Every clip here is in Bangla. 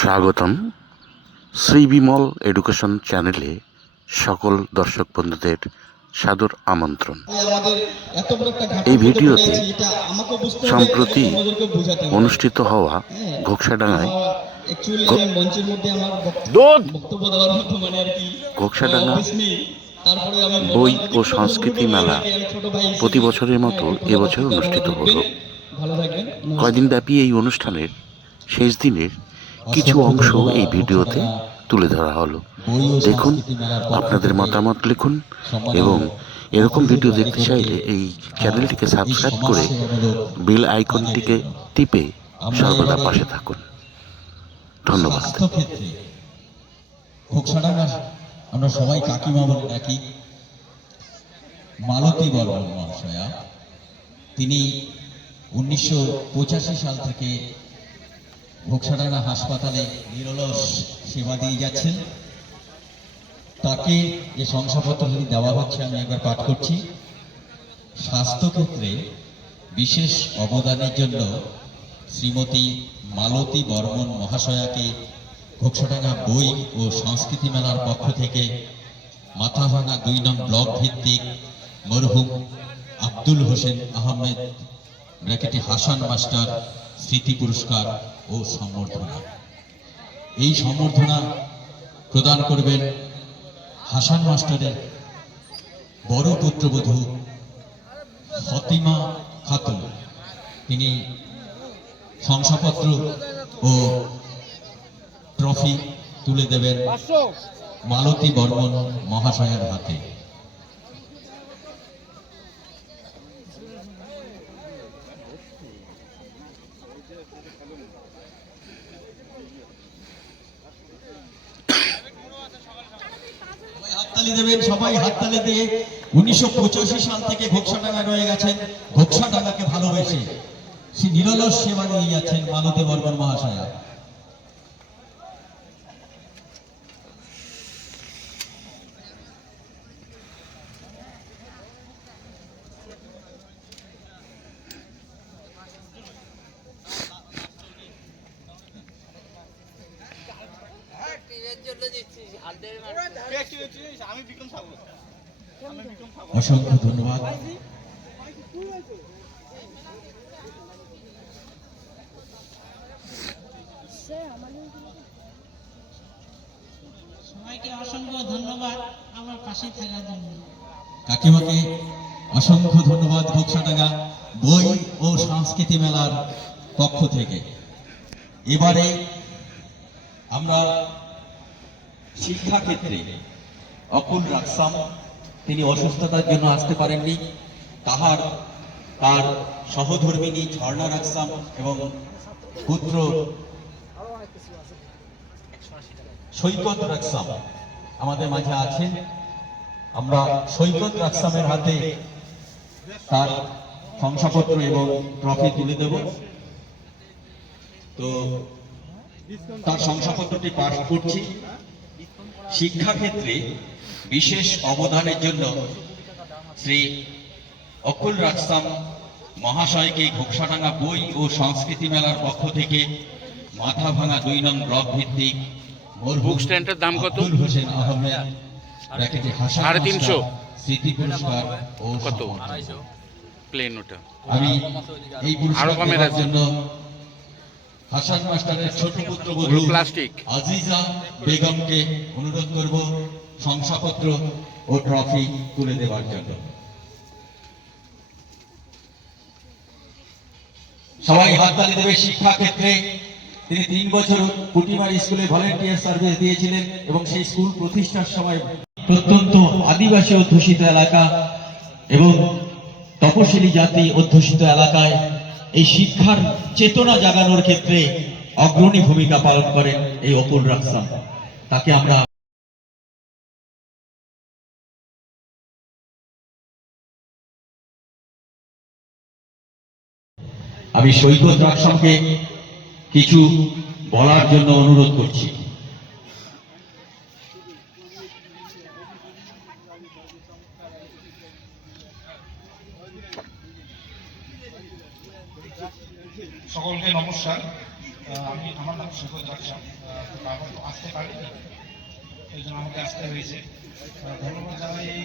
স্বাগতম শ্রী বিমল এডুকেশন চ্যানেলে সকল দর্শক বন্ধুদের সাদর আমন্ত্রণ। এই ভিডিওতে সম্প্রতি অনুষ্ঠিত হওয়া ঘোকসাডাঙ্গায় ঘোকসাডাঙ্গা বই ও সংস্কৃতি মেলা প্রতি বছরের মতো এবছর অনুষ্ঠিত হলো। কয়দিন ব্যাপী এই অনুষ্ঠানের শেষ দিনের কিছু অংশ এই ভিডিওতে তুলে ধরা হলো। দেখুন, আপনাদের মতামত লিখুন এবং এরকম ভিডিও দেখতে চাইলে এই চ্যানেলটিকে সাবস্ক্রাইব করে বেল আইকনটিকে টিপে সর্বদা পাশে থাকুন। ধন্যবাদ। আমরা সবাই কাকিমা বলে ডাকি। মালতী বর্মন মহাশয়া, তিনি 1985 সাল থেকে ঘোকসাডাঙ্গা হাসপাতালে নিরলস সেবা দিয়ে যাচ্ছেন। তাকে যে শংসাপত্রটি দেওয়া হচ্ছে আমি একবার পাঠ করছি। স্বাস্থ্যক্ষেত্রে বিশেষ অবদানের জন্য শ্রীমতী মালতী বর্মন মহাশয়াকে ঘোকসাডাঙ্গা বই ও সংস্কৃতি মেলার পক্ষ থেকে মাথাভাঙা 2 নং ব্লক ভিত্তিক মরহুম আব্দুল হোসেন আহমেদ ব্র্যাকেটে হাসান মাস্টার স্মৃতি পুরস্কার ও সম্বর্ধনা। এই সম্বর্ধনা প্রদান করবেন হাসান মাস্টারের বড় পুত্রবধূ ফতিমা খাতুন। তিনি শংসাপত্র ও ট্রফি তুলে দেবেন মালতী বর্মন মহাশয়ের হাতে। হাততালি দেবেন, সবাই হাততালি দিয়ে 1985 সাল থেকে ঘোকসাডাঙ্গা রয়ে গেছেন। ঘোকসাডাঙ্গাকে ভালোবেসে সে নিরলস সেবা দিয়ে যাচ্ছেন মালতী বর্মন মহাশয়া। অসংখ্য ধন্যবাদ। সবাইকে অসংখ্য ধন্যবাদ আমার পাশে থাকার জন্য। কাকিমাকে অসংখ্য ধন্যবাদ ঘোকসাডাঙ্গা বই ও সংস্কৃতি মেলার পক্ষ থেকে। এবারে আমরা শিক্ষা ক্ষেত্রে অকুল রাকসাম, তিনি অসুস্থতার জন্য আসতে পারেননি, তার সহধর্মিনী ঝর্ণা রাকসাম এবং পুত্র সৈকত রাকসাম আমাদের মাঝে আছেন। আমরা সৈকত রাকসামের হাতে তার শংসাপত্র এবং ট্রফি তুলে দেব। তো তার শংসাপত্রটি পাঠ করছি। শিক্ষাক্ষেত্রে বিশেষ অবদানের জন্য শ্রী অকুল রাকসাম মহাশয়কে ঘোকসাডাঙ্গা বই ও সংস্কৃতি মেলার পক্ষ থেকে মাথাভাঙা 2 নং ব্লক ভিত্তিক বুক স্ট্যান্ডের দাম কত? আব্দুল হোসেন আহমেদ ব্র্যাকেটে হাসান 350 স্মৃতি পুরস্কার ও কত প্লেন ওটা। আমি এই আরো কমের পুরস্কারের জন্য হাসান মাস্টারের ছোট পুত্রবধূ প্লাস্টিক আজিজা বেগমকে অনুরোধ করব শংসাপত্র ও ট্রফি তুলে দেওয়ার জন্য। সবাই হাততালি দেবে। শিক্ষা ক্ষেত্রে তিনি 3 বছর কুটিমার স্কুলে ভলেন্টিয়ার সার্ভিস দিয়েছিলেন এবং সেই স্কুল প্রতিষ্ঠার সময় প্রত্যন্ত আদিবাসী অধ্যুষিত এলাকা এবং তপশিলি জাতি অধ্যুষিত এলাকায় এই শিক্ষার চেতনা জাগানোর ক্ষেত্রে অগ্রণী ভূমিকা পালন করেন এই অকুল রাকসাম। তাকে আমরা সৈকত রাকসামকে কিছু বলার জন্য অনুরোধ করছি। সকলকে নমস্কার। আমার নাম সৈকত রাকসাম। বাবা তো আসতে পারেনি, এই জন্য আমাকে আসতে হয়েছে। ধন্যবাদ জানাই এই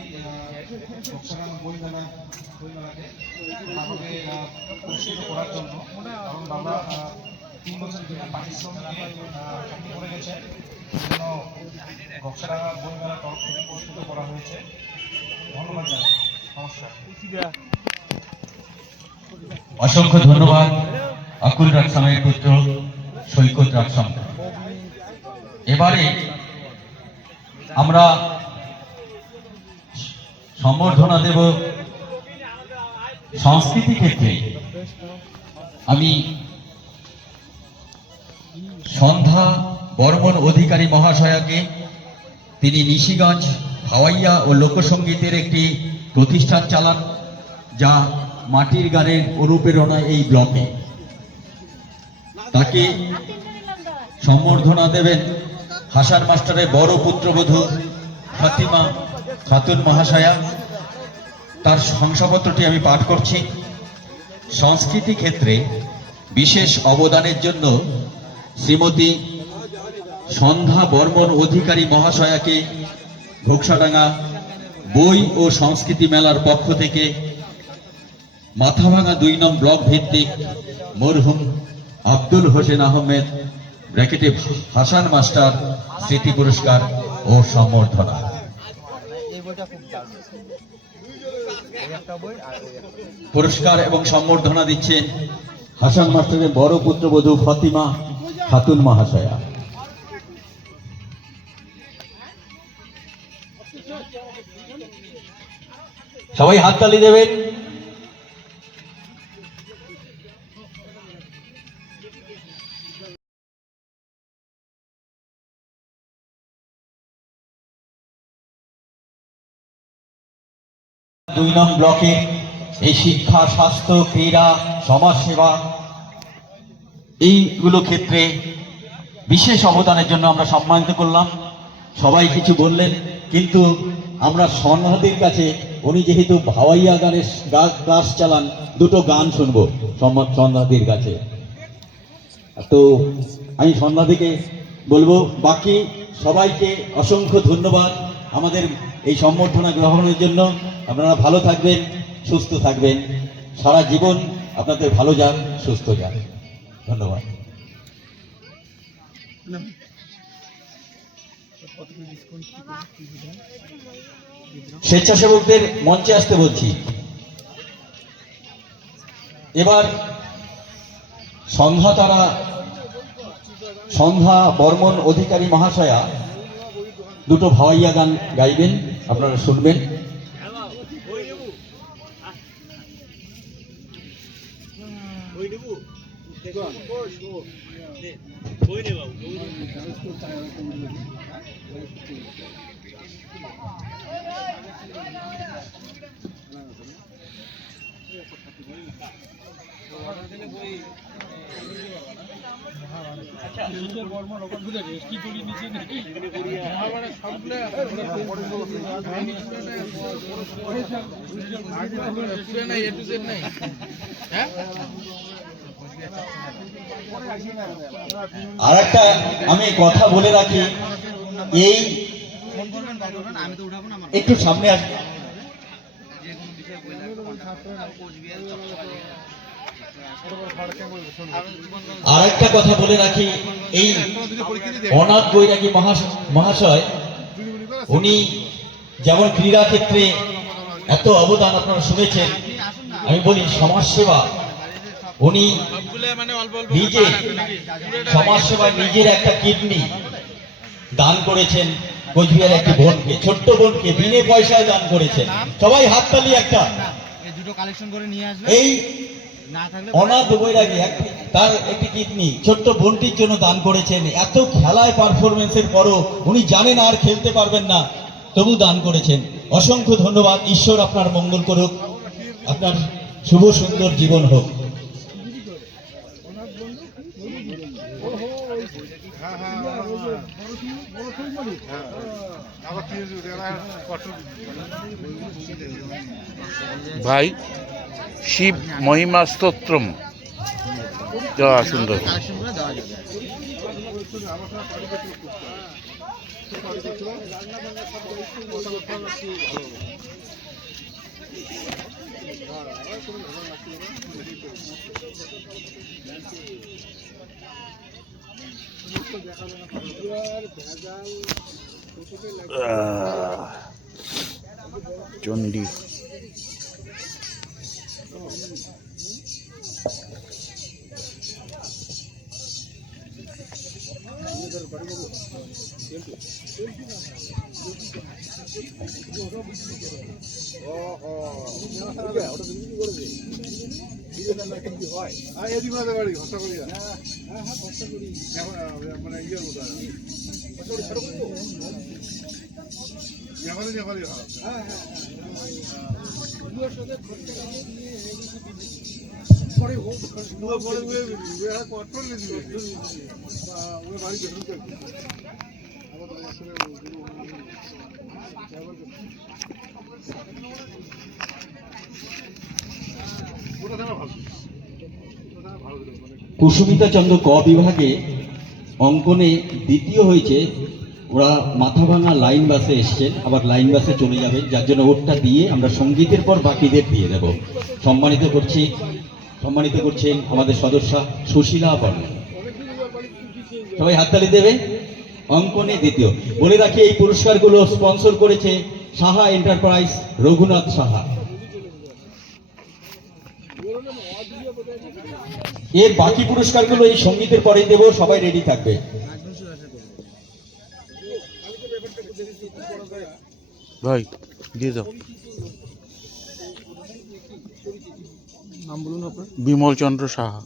বক্সারাম বইমেলাকে আমাকে পুরস্কৃত করার জন্য, কারণ বাবা 3 বছর বিনা পারিশ্রমিকে চাকরি করে গেছেন, সেজন্য বক্সারাম বইমেলার তরফ থেকে পুরস্কৃত করা হয়েছে। ধন্যবাদ জানাই, নমস্কার। অসংখ্য ধন্যবাদ আকুল রাজসামের পুত্র সৈকত রাজসাম। এবারে আমরা সম্বর্ধনা দেব সংস্কৃতি ক্ষেত্রে। আমি সন্ধ্যা বর্মন অধিকারী মহাশয়াকে, তিনি নিশিগঞ্জ হাওয়াইয়া ও লোকসঙ্গীতের একটি প্রতিষ্ঠান চালান, যা মাটির গানের অনুপ্রেরণা এই ব্লকে। তাকে সম্বর্ধনা দেবেন হাসান মাস্টারের বড় পুত্রবধূ ফাতিমা খাতুন মহাশয়া। তার শংসাপত্রটি আমি পাঠ করছি। সংস্কৃতি ক্ষেত্রে বিশেষ অবদানের জন্য শ্রীমতী সন্ধ্যা বর্মন অধিকারী মহাশয়াকে ঘোকসাডাঙ্গা বই ও সংস্কৃতি মেলার পক্ষ থেকে মাথাভাঙা 2 নং ব্লক ভিত্তিক মরহুম আব্দুল হোসেন আহমেদ ব্র্যাকেটে হাসান মাস্টার স্মৃতি পুরস্কার ও সম্বর্ধনা। পুরস্কার এবং সম্বর্ধনা দিচ্ছেন হাসান মাস্টারের বড় পুত্রবধূ ফাতিমা খাতুন মহাশয়া। সবাই হাততালি দেবেন। দুই নং ব্লকে এই শিক্ষা, স্বাস্থ্য, ক্রীড়া, সমাজসেবা এইগুলো ক্ষেত্রে বিশেষ অবদানের জন্য আমরা সম্মানিত করলাম। সবাই কিছু বললেন, কিন্তু আমরা সন্ধ্যাদির কাছে, উনি যেহেতু ভাওয়াইয়া গানের ক্লাস চালান, 2টো গান শুনবো সন্ধ্যাদির কাছে। তো আমি সন্ধ্যাদিকে বলবো, বাকি সবাইকে অসংখ্য ধন্যবাদ আমাদের এই সম্বর্ধনা গ্রহণের জন্য। আপনারা ভালো থাকবেন, সুস্থ থাকবেন, সারা জীবন আপনাদের ভালো যান, সুস্থ যান। ধন্যবাদ। স্বেচ্ছাসেবকদের মঞ্চে আসতে বলছি। এবার সন্ধ্যা বর্মন অধিকারী মহাশয়া 2টো ভাওয়াইয়া গান গাইবেন, আপনারা শুনবেন। আর একটা আমি কথা বলে রাখি, এই একটু সামনে আস। আর একটা কথা বলে রাখি, এই অনাথ বৈরাগী মহাশয়, উনি যেমন ক্রীড়া ক্ষেত্রে এত অবদান আপনারা শুনেছেন, আমি বলি সমাজসেবা, উনি নিজে সমাজসেবায় নিজের একটা কিডনি দান করেছেন কোচবিহারের একটি বোনকে, ছোট্ট বোনকে বিনে পয়সায় দান করেছেন। সবাই হাততালি একটা। এই অনাথ বৈরাগী তার একটি কিডনি ছোট্ট বোনটির জন্য দান করেছেন। এত খেলায় পারফরমেন্সের পরও উনি জানেন আর খেলতে পারবেন না, তবু দান করেছেন। অসংখ্য ধন্যবাদ। ঈশ্বর আপনার মঙ্গল করুক, আপনার শুভ সুন্দর জীবন হোক। ভাই, শিব মহিমা স্তোত্রম সুন্দর। চণ্ডী কুসুমিতা চন্দ্র ক বিভাগে অঙ্কনে দ্বিতীয় হয়েছে। ওরা মাথাভাঙা লাইন বাসে এসছেন, আবার লাইন বাসে চলে যাবেন, যার জন্য ওরটা দিয়ে আমরা সঙ্গীতের পর বাকিদের দিয়ে দেব। সম্মানিত করছেন আমাদের সদস্যা সুশীলা বর্মন। সবাই হাততালি দেবে। অঙ্কনে দ্বিতীয়। বলে রাখি এই পুরস্কারগুলো স্পন্সর করেছে সাহা এন্টারপ্রাইজ, রঘুনাথ সাহা। এর বাকি পুরস্কারগুলো এই সঙ্গীতের পরে দেব, সবাই রেডি থাকবে। ভাই দিয়ে দাও। নাম বলুন আপনার। বিমল চন্দ্র সাহা।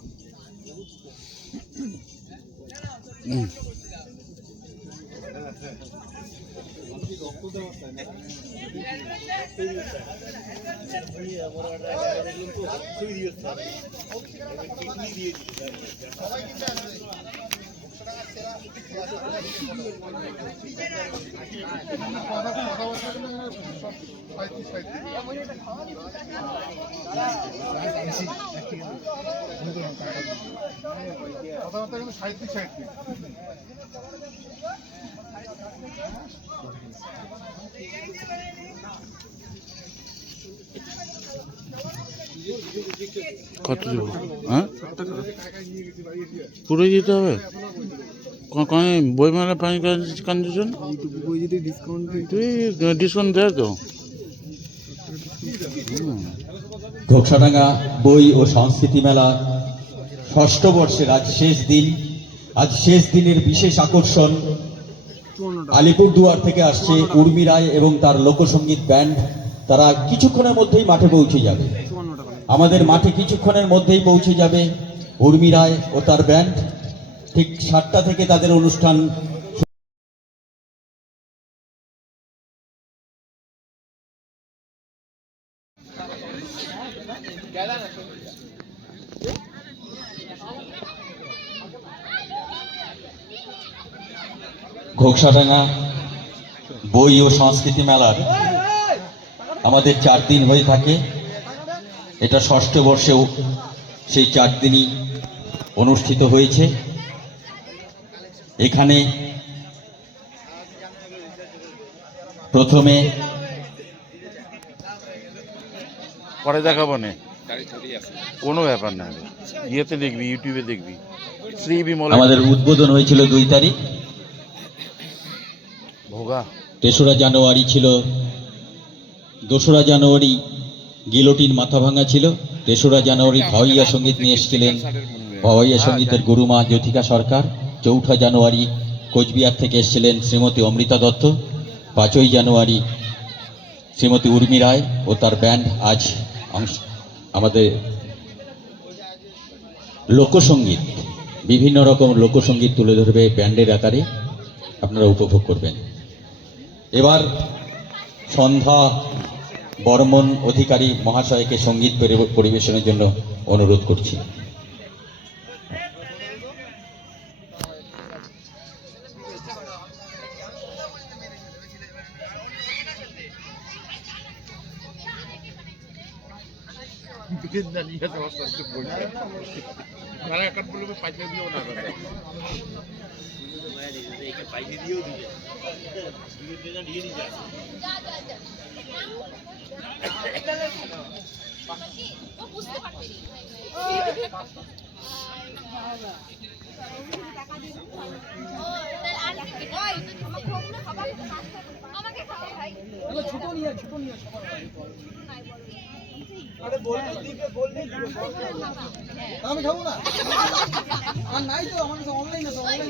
কথাবার্তা কিন্তু সাহিত্যিক কত দেবো? হ্যাঁ, পুরো দিতে হবে। বইমেলা পানি কন্ডিশন তুই ডিসকাউন্ট দেয় তো। ঘোকসাডাঙ্গা বই ও সংস্কৃতি মেলা ষষ্ঠ বর্ষের আজ শেষ দিন। আজ শেষ দিনের বিশেষ আকর্ষণ আলিপুরদুয়ার থেকে আসছে উর্মি রায় এবং তার লোকসঙ্গীত ব্যান্ড। তারা কিছুক্ষণের মধ্যেই মাঠে পৌঁছে যাবে। আমাদের মাঠে কিছুক্ষণের মধ্যেই পৌঁছে যাবে উর্মি রায় ও তার ব্যান্ড। ঠিক 7টা থেকে তাদের অনুষ্ঠান। ঘোকসাডাঙ্গা বই ও সংস্কৃতি মেলার আমাদের 4 দিন হয়ে থাকে। এটা ষষ্ঠ বর্ষেও সেই 4 দিনই অনুষ্ঠিত হয়েছে। এখানে প্রথমে পরে দেখাবো না, কোনো ব্যাপার না। ইয়েতে দেখবি, ইউটিউবে দেখবি। শ্রী বিমল আমাদের উদ্বোধন হয়েছিল 2 তারিখ। ভোগা 3রা জানুয়ারি ছিল, 2রা জানুয়ারি গিলোটিন মাথা ভাঙা ছিল। 3রা জানুয়ারি ভাওয়াইয়া সঙ্গীত নিয়ে এসেছিলেন ভাওয়াইয়া সঙ্গীতের গুরুমা জ্যোতিকা সরকার। 4ঠা জানুয়ারি কোচবিহার থেকে এসেছিলেন শ্রীমতী অমৃতা দত্ত। 5ই জানুয়ারি শ্রীমতী উর্মি রায় ও তার ব্যান্ড আজ আমাদের লোকসঙ্গীত, বিভিন্ন রকম লোকসঙ্গীত তুলে ধরবে ব্যান্ডের আকারে, আপনারা উপভোগ করবেন। এবার সন্ধ্যা বর্মন অধিকারী মহাশয়কে সঙ্গীত পরিবেশনের জন্য অনুরোধ করছি। নিয়ে আসে অবস্থা বলছে তারা একাট বলে পাইতে দিও না আমি খাবো না আর নাই তো আমার কাছে অনলাইন আছে অনলাইনে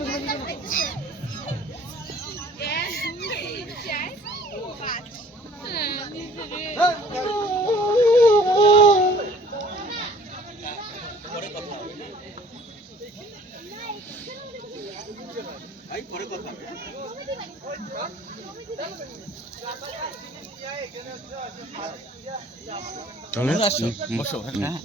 চলে বসো হ্যাঁ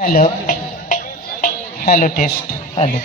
hello hello test hello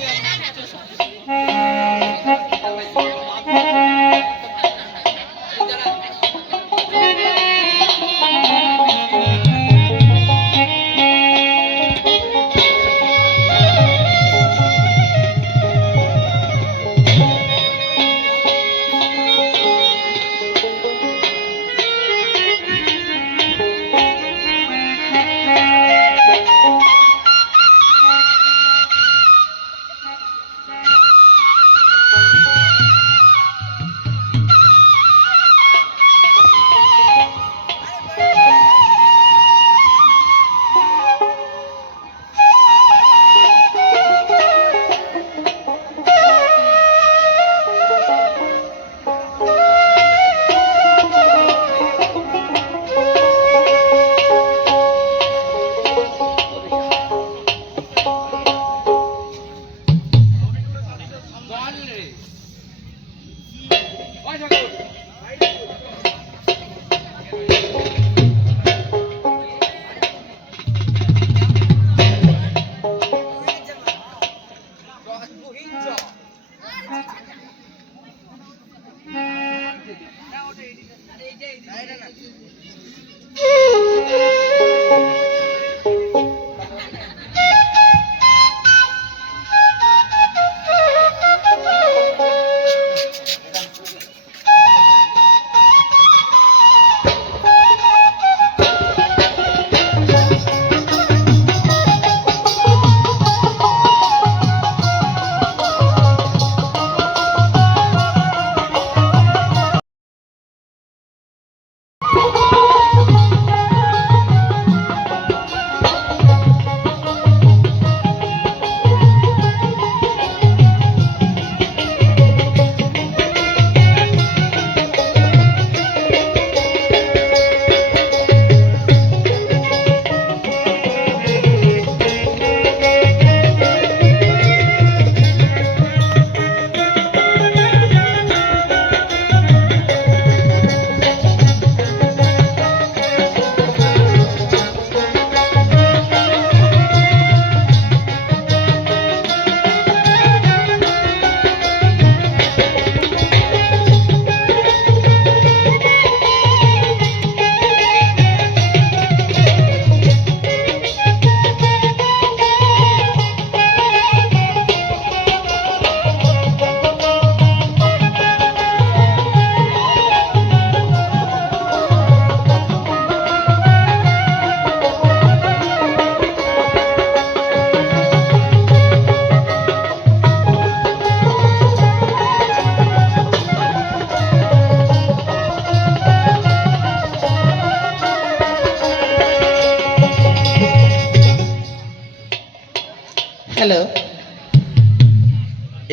hello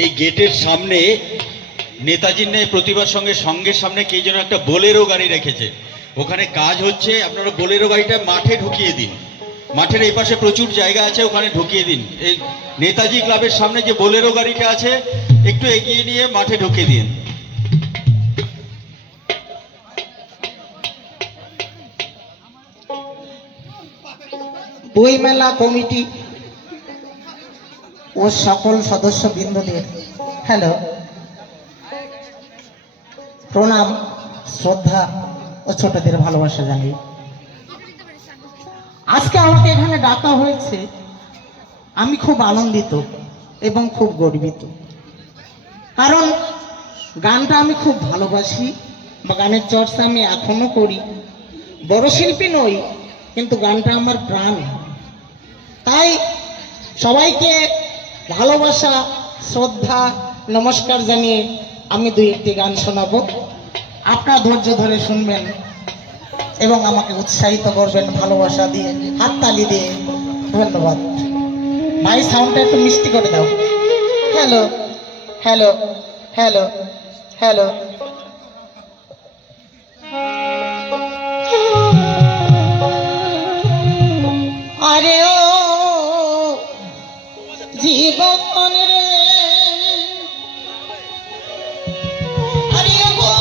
এই গেটের সামনে নেতাজির ন্যায় প্রতিভার সঙ্গে সঙ্গের সামনে কে যেন একটা বোলেরো গাড়ি রেখেছে, ওখানে কাজ হচ্ছে। আপনারা বোলেরো গাড়িটা মাঠে ঢুকিয়ে দিন, মাঠের এই পাশে প্রচুর জায়গা আছে, ওখানে ঢুকিয়ে দিন। এই নেতাজি ক্লাবের সামনে যে বোলেরো গাড়িটা আছে একটু এগিয়ে নিয়ে মাঠে ঢুকিয়ে দিন। বই মেলা কমিটি ও সকল সদস্যবৃন্দদের হ্যালো, প্রণাম, শ্রদ্ধা ও ছোটদের ভালোবাসা জানাই। আজকে আমাকে এখানে ডাকা হয়েছে, আমি খুব আনন্দিত এবং খুব গর্বিত, কারণ গানটা আমি খুব ভালোবাসি বা গানের চর্চা আমি এখনো করি। বড় শিল্পী নই, কিন্তু গানটা আমার প্রাণ। তাই সবাইকে ভালোবাসা, শ্রদ্ধা, নমস্কার জানিয়ে আমি দুই একটি গান শোনাবো। আপনারা ধৈর্য ধরে শুনবেন এবং আমাকে উৎসাহিত করবেন ভালোবাসা দিয়ে, হাততালি দিয়ে। ধন্যবাদ। ভাই সাউন্ডটা একটু মিষ্টি করে দাও। Hello hello hello hello. আরে ও জীবন রে, আরে ও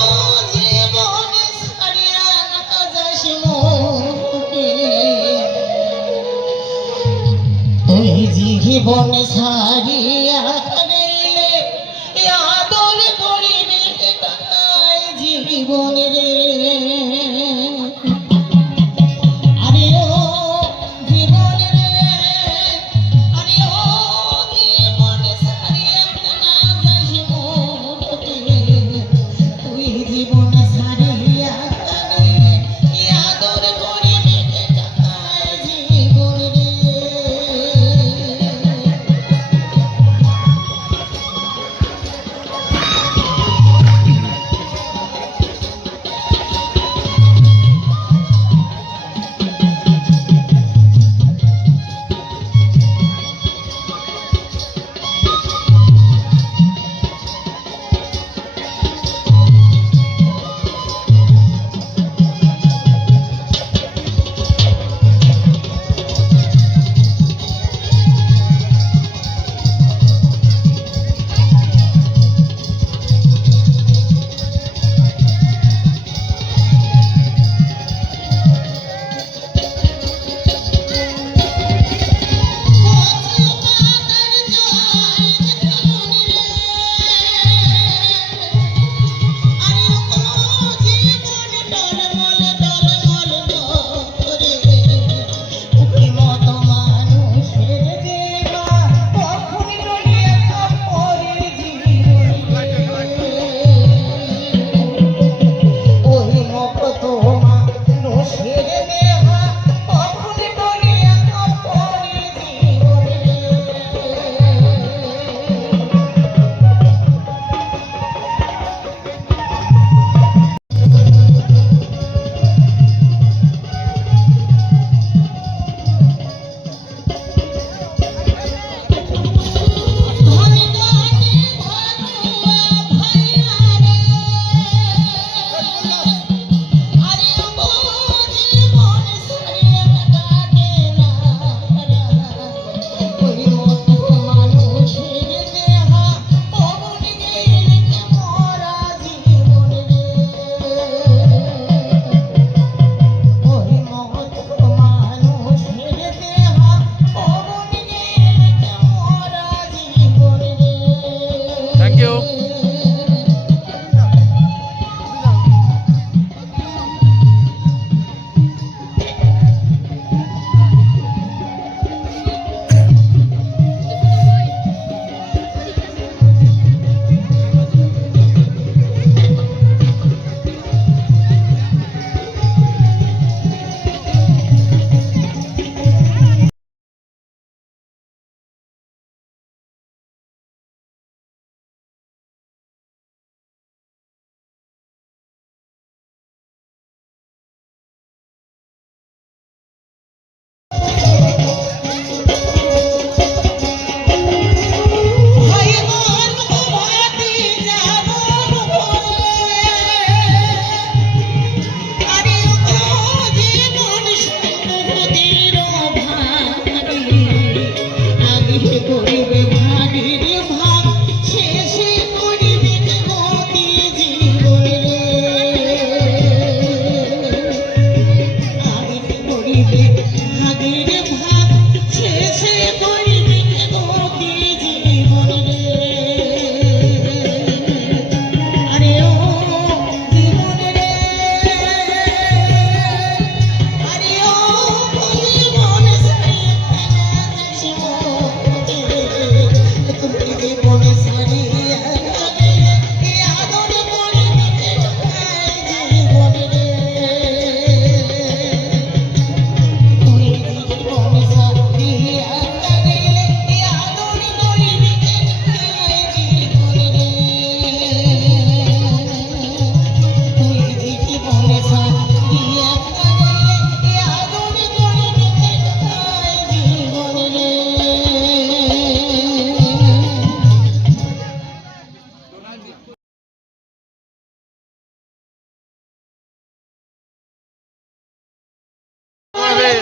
জীবন ছাড়িয়া না যাস মোকে, তুই জীবন ছাড়িয়া গেলে আদর করিবে কাই জীবন রে। আরে ও জীবন রে, আরে ও জীবন ছাড়িয়া না যাস মোকে, তুই জীবন ছাড়িয়া গেলে আদর করিবে কাই জীবন রে।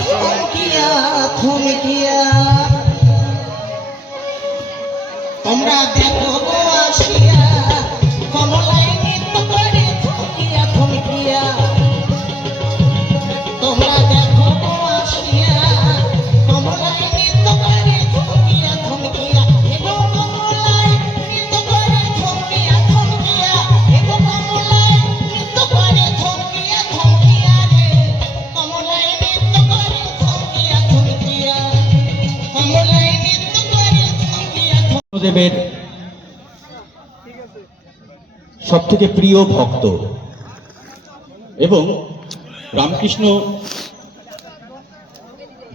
থমকিয়া থমকিয়া তোমরা দেখো গো আসিয়া কমলায় নৃত্য করে থমকিয়া থমকিয়া তোমরা দেখো গো আসিয়া কমলায় নৃত্য করে থমকিয়া থমকিয়া এগো কমলায় নৃত্য করে থমকিয়া থমকিয়া এগো কমলায় নৃত্য করে থমকিয়া থমকিয়া রে কমলায় নৃত্য করে থমকিয়া থমকিয়া কমলায় নৃত্য করে থমকিয়া দেবের সব থেকে প্রিয় ভক্ত এবং রামকৃষ্ণ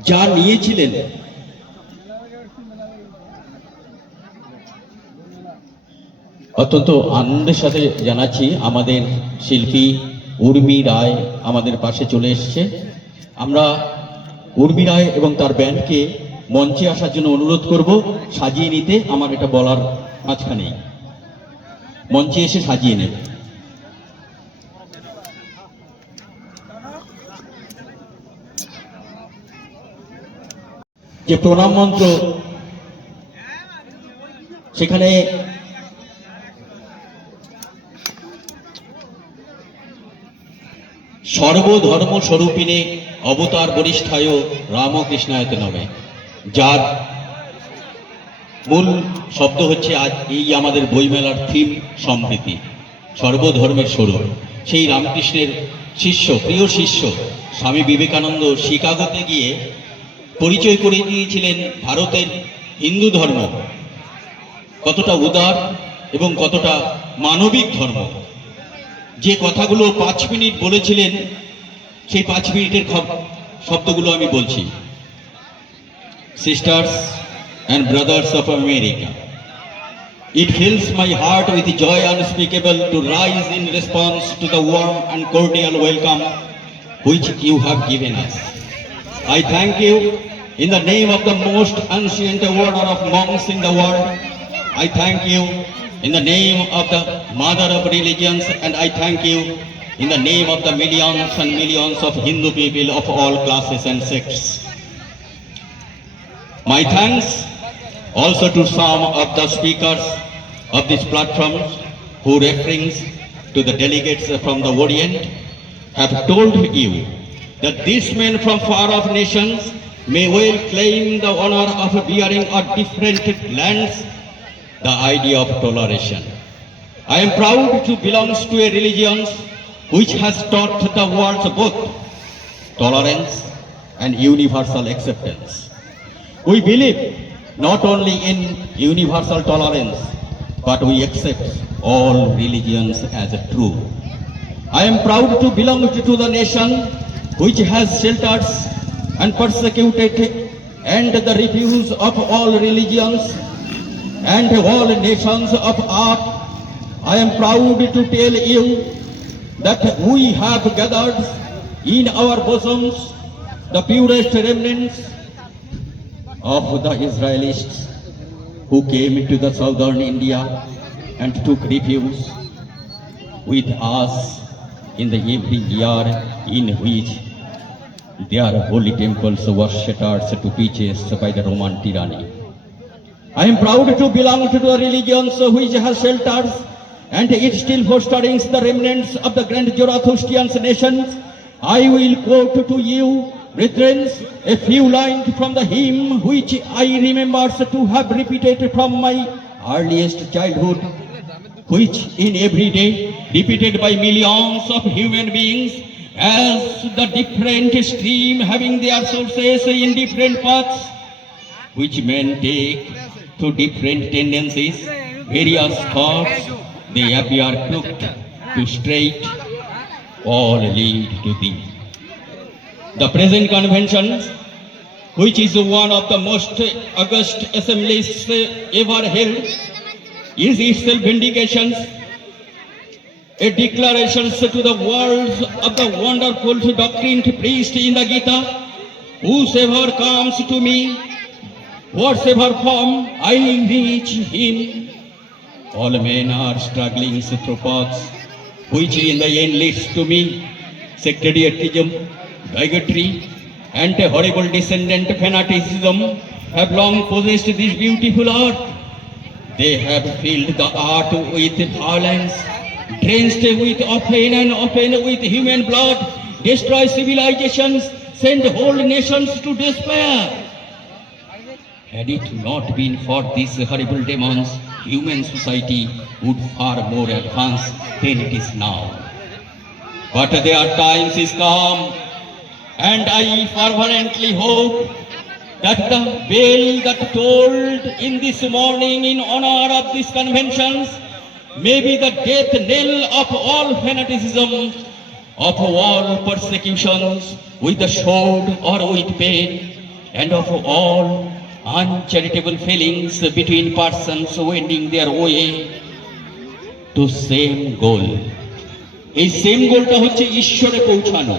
যা নিয়েছিলেন অত্যন্ত আনন্দের সাথে জানাচ্ছি আমাদের শিল্পী উর্মি রায় আমাদের পাশে চলে এসেছে। আমরা উর্মি রায় এবং তার ব্যান্ডকে মঞ্চে আসার জন্য অনুরোধ করব, সাজিয়ে নিতে। আমার এটা বলার মাঝখানেই মঞ্চে এসে সাজিয়ে নেবে। যে প্রণাম মন্ত্র সেখানে সর্বধর্ম স্বরূপিণে অবতার বরিষ্ঠায় রামকৃষ্ণায়ত নামে, যার মূল শব্দ হচ্ছে আজ এই আমাদের বইমেলার থিম সম্প্রীতি, সর্বধর্মের স্বরূপ। সেই রামকৃষ্ণের শিষ্য, প্রিয় শিষ্য স্বামী বিবেকানন্দ শিকাগোতে গিয়ে পরিচয় করে দিয়েছিলেন ভারতের হিন্দু ধর্ম কতটা উদার এবং কতটা মানবিক ধর্ম। যে কথাগুলো 5 মিনিট বলেছিলেন সেই 5 মিনিটের শব্দগুলো আমি বলছি। Sisters and brothers of America, it fills my heart with joy unspeakable to rise in response to the warm and cordial welcome which you have given us. I thank you in the name of the most ancient order of monks in the world. I thank you in the name of the mother of religions, and I thank you in the name of the millions and millions of Hindu people of all classes and sects. My thanks also to some of the speakers of this platform who, referring to the delegates from the Orient, have told you that these men from far-off nations may well claim the honor of bearing on different lands the idea of toleration. I am proud to belong to a religion which has taught the world both tolerance and universal acceptance. We believe not only in universal tolerance, but we accept all religions as true. I am proud to belong to the nation which has sheltered and persecuted and the refuse of all religions and all nations of earth. I am proud to tell you that we have gathered in our bosoms the purest remnants of the Israelites who came to the southern India and took refuge with us in the every year in which their holy temples were shattered to pieces by the Roman tyranny. I am proud to belong to the religions which has sheltered and is still fostering the remnants of the grand Zoroastrian nations. I will quote to you, brethren, a few lines from the hymn which I remember to have repeated from my earliest childhood, which in every day repeated by millions of human beings as the different stream having their sources in different paths, which men take to different tendencies, various thoughts, they appear crooked to straight, all lead to thee. The present convention, which is one of the most august assemblies ever held, is itself vindication, a declaration to the world of the wonderful doctrine preached in the Gita. Whosoever comes to me, whatever form I reach him. All men are struggling through paths which in the end leads to me. Sectarianism, bigotry, and a horrible descendant fanaticism have long possessed this beautiful art. They have filled the art with violence, drenched with often with human blood, destroy civilizations, send whole nations to despair. Had it not been for these horrible demons, human society would far more advance than it is now. But their times is come, and I fervently hope that the bell that tolled in this morning in honor of these conventions may be the death knell of all fanaticism, of all persecutions with the sword or with pain, and of all uncharitable feelings between persons wending their way to same goal. এই সেম গোলটা হচ্ছে ঈশ্বরে পৌঁছানো।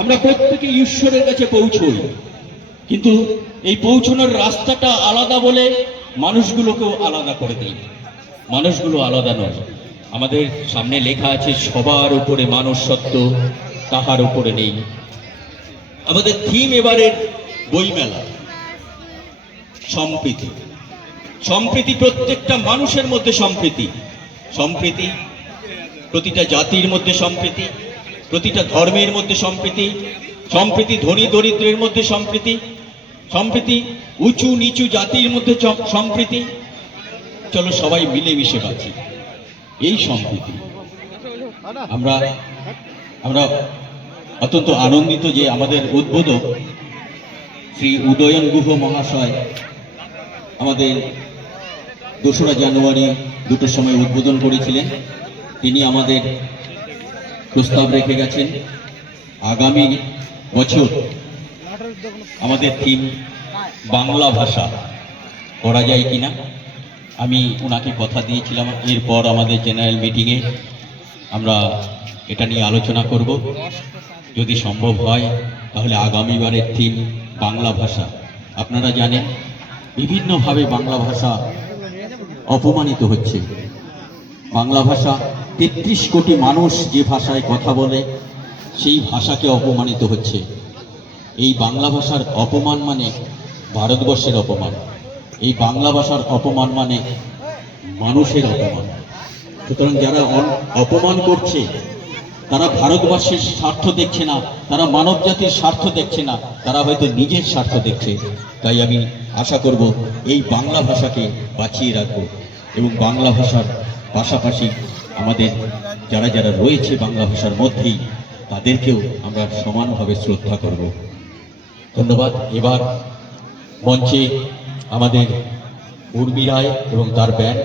আমরা প্রত্যেকে ঈশ্বরের কাছে পৌঁছই, কিন্তু এই পৌঁছানোর রাস্তাটা আলাদা বলে মানুষগুলোকেও আলাদা করে দিই। মানুষগুলো আলাদা নয়। আমাদের সামনে লেখা আছে সবার উপরে মানুষ সত্য, তাহার উপরে নেই। আমাদের থিম এবারের বইমেলা সম্প্রীতি। সম্প্রীতি প্রত্যেকটা মানুষের মধ্যে সম্প্রীতি। সম্প্রীতি প্রতিটা জাতির মধ্যে সম্প্রীতি, প্রতিটা ধর্মের মধ্যে সম্প্রীতি, সম্প্রীতি ধনী দরিদ্রের মধ্যে সম্প্রীতি, সম্প্রীতি উঁচু নিচু জাতির মধ্যে সম্প্রীতি। চলো সবাই মিলেমিশে বাঁচি, এই সম্প্রীতি। আমরা অত্যন্ত আনন্দিত যে আমাদের উদ্বোধক শ্রী উদয়ন গুহ মহাশয় আমাদের 2রা জানুয়ারি 2টোর সময় উদ্বোধন করেছিলেন। তিনি আমাদের প্রস্তাব রেখে গেছেন আগামী বছর আমাদের থিম বাংলা ভাষা করা যায় কিনা। আমি ওনাকে কথা দিয়েছিলাম এরপর আমাদের জেনারেল মিটিংয়ে আমরা এটা নিয়ে আলোচনা করব। যদি সম্ভব হয় তাহলে আগামীবারের থিম বাংলা ভাষা। আপনারা জানেন বিভিন্নভাবে বাংলা ভাষা অপমানিত হচ্ছে। বাংলা ভাষা 33 কোটি মানুষ যে ভাষায় কথা বলে সেই ভাষাকে অপমানিত হচ্ছে। এই বাংলা ভাষার অপমান মানে ভারতবর্ষের অপমান। এই বাংলা ভাষার অপমান মানে মানুষের অপমান। সুতরাং যারা অপমান করছে তারা ভারতবর্ষের স্বার্থ দেখছে না, তারা মানব জাতির স্বার্থ দেখছে না, তারা হয়তো নিজের স্বার্থ দেখছে। তাই আমি আশা করব এই বাংলা ভাষাকে বাঁচিয়ে রাখবো এবং বাংলা ভাষার পাশাপাশি আমাদের যারা যারা রয়েছে বাংলা ভাষার মধ্যেই তাদেরকেও আমরা সমানভাবে শ্রদ্ধা করব। ধন্যবাদ। এবার মঞ্চে আমাদের উর্মি রায় এবং তার ব্যান্ড